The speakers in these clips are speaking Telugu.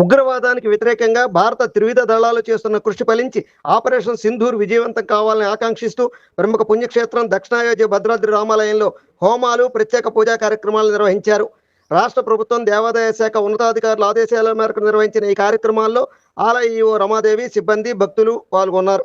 ఉగ్రవాదానికి వ్యతిరేకంగా భారత త్రివిధ దళాలు చేస్తున్న కృషి ఫలించి ఆపరేషన్ సింధూర్ విజయవంతం కావాలని ఆకాంక్షిస్తూ ప్రముఖ పుణ్యక్షేత్రం దక్షిణాయోధ్య భద్రాద్రి రామాలయంలో హోమాలు ప్రత్యేక పూజా కార్యక్రమాలు నిర్వహించారు. రాష్ట్ర ప్రభుత్వం దేవాదాయ శాఖ ఉన్నతాధికారుల ఆదేశాల మేరకు నిర్వహించిన ఈ కార్యక్రమాల్లో ఆలయ ఈవో రమాదేవి సిబ్బంది భక్తులు పాల్గొన్నారు.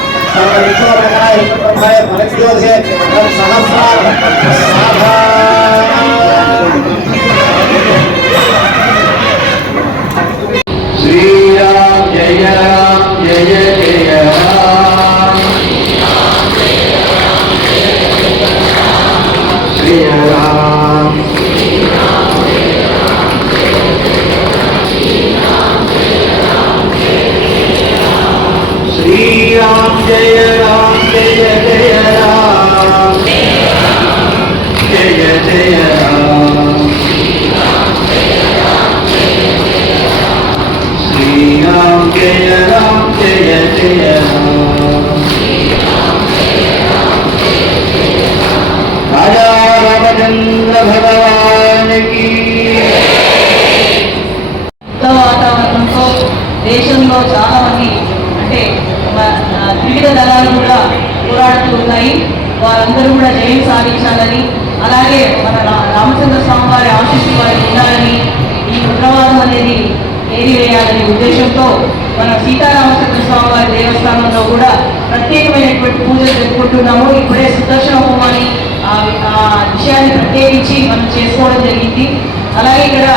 વિશ્વ પ્રકાય ભરતીઓ છે સહસ્રાર వాతావరణంతో దేశంలో చాలా మంది అంటే మ- ఆ, దళాలు కూడా పోరాడుతూ ఉన్నాయి వారందరూ కూడా జయం సాధించాలని అలాగే మన రామచంద్ర స్వామి వారి ఆశీస్సులు వారికి ఉండాలని ఈ ఉగ్రవాదం అనేది ఏరివేయాలనే ఉద్దేశంతో మన సీతారామచంద్ర స్వామి వారి దేవస్థానంలో కూడా ప్రత్యేకమైనటువంటి పూజలు జరుపుకుంటున్నాము. ఇప్పుడే సుదర్శన హోమాన్ని ఆ ఆ విషయాన్ని ప్రత్యేకించి మనం చేసుకోవడం జరిగింది. అలాగే ఇక్కడ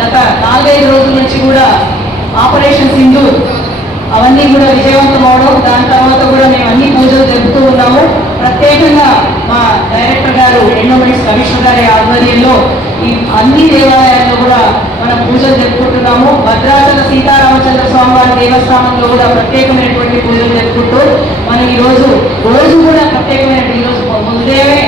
గత నాలుగైదు రోజుల నుంచి కూడా ఆపరేషన్ సింధు అవన్నీ కూడా విజయవంతం అవడం దాని తర్వాత కూడా మేము అన్ని పూజలు జరుపుతూ ఉన్నాము. ప్రత్యేకంగా మా డైరెక్టర్ గారు ఎండోమెంట్స్ కమిషనర్ గారి ఆధ్వర్యంలో ఈ అన్ని దేవాలయాల్లో కూడా మనం పూజలు జరుపుకుంటున్నాము. భద్రాచల సీతారామచంద్ర స్వామి వారి దేవస్థానంలో కూడా ప్రత్యేకమైనటువంటి పూజలు జరుపుకుంటూ మనం ఈరోజు రోజు కూడా ప్రత్యేకమైన ఈరోజు రోజు ఉదయమే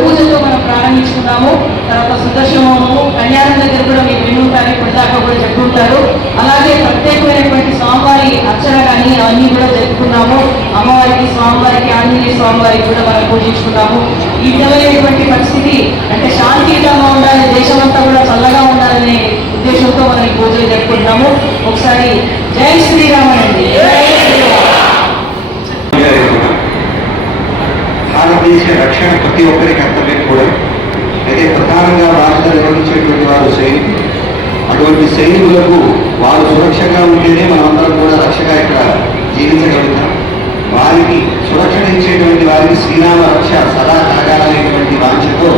పూజతో మనం ప్రారంభించుకున్నాము తర్వాత సుదర్శనము కళ్యాణం దగ్గర కూడా మీకు వినుంటారు ఇప్పుడు దాకా కూడా చెప్పుకుంటారు అలాగే ప్రత్యేకమైనటువంటి స్వామివారి అర్చన కానీ అవన్నీ కూడా జరుపుకుంటారు స్వామివారికి కూడా మనం పూజించుకున్నాము ఈ విధమైనటువంటి పరిస్థితి అంటే శాంతియుతంగా ఉండాలి దేశమంతా కూడా చల్లగా ఉండాలనే ఉద్దేశంతో మనం పూజలు జరుపుకుంటున్నాము. ఒకసారి జై శ్రీరామనండి. భారతదేశ రక్షణ ప్రతి ఒక్కరి కర్తవ్యం కూడా. అయితే ప్రధానంగా బాధ్యత నిర్వహించేటువంటి వారు సైనికులు. అటువంటి సైనికులకు వారు సురక్షగా ఉంటేనే మనమందరం కూడా రక్షగా ఇక్కడ జీవించగలుగుతాం. వారికి సురక్షణ ఇచ్చేటువంటి వారికి శ్రీరామ రక్ష సదా కలగాలనేటువంటి వాంఛతో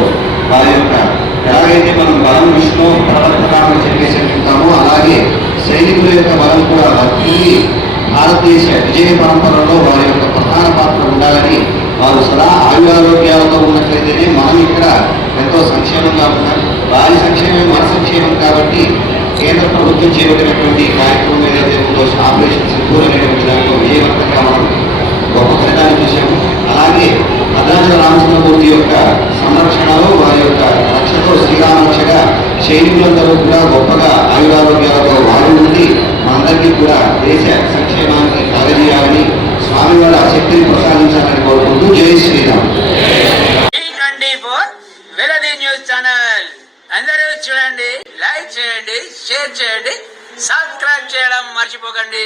వారి యొక్క ఎలాగైతే మనం బలం విష్ణు ప్రవర్తనామని చెప్పేసి అలాగే సైనికుల యొక్క బలం కూడా వర్తిల్లి భారతదేశ విజయ పరంపరలో వారి యొక్క ప్రధాన పాత్ర ఉండాలని వారు సదా ఆయురారోగ్యాలతో ఉన్నట్లయితేనే మనం ఇక్కడ ఎంతో సంక్షేమంగా ఉన్నాం. వారి సంక్షేమం మన సంక్షేమం కాబట్టి కేంద్ర ప్రభుత్వం చేపట్టినటువంటి కార్యక్రమం ఏదైతే ఉందో ఆపరేషన్ సింధూర్ అనేటువంటి దాంట్లో విజయవంతంగా మనం గొప్ప ఫలితాన్ని చూశాము అలాగే భద్రాచల రామచంద్రమూర్తి యొక్క సంరక్షణలో వారి యొక్క రక్షతో శ్రీరామ రక్షగా సైనికులందరూ కూడా గొప్పగా ఆయురారోగ్యాలతో వారు ఉండి మనందరికీ కూడా దేశ సంక్షేమానికి కలగజేయాలని స్వామివారి ఆ శక్తిని ప్రసాదించాలని కోరుకుంటూ జై శ్రీరామ్. అందరూ చూడండి లైక్ చేయండి షేర్ చేయండి సబ్స్క్రైబ్ చేయడం మర్చిపోకండి.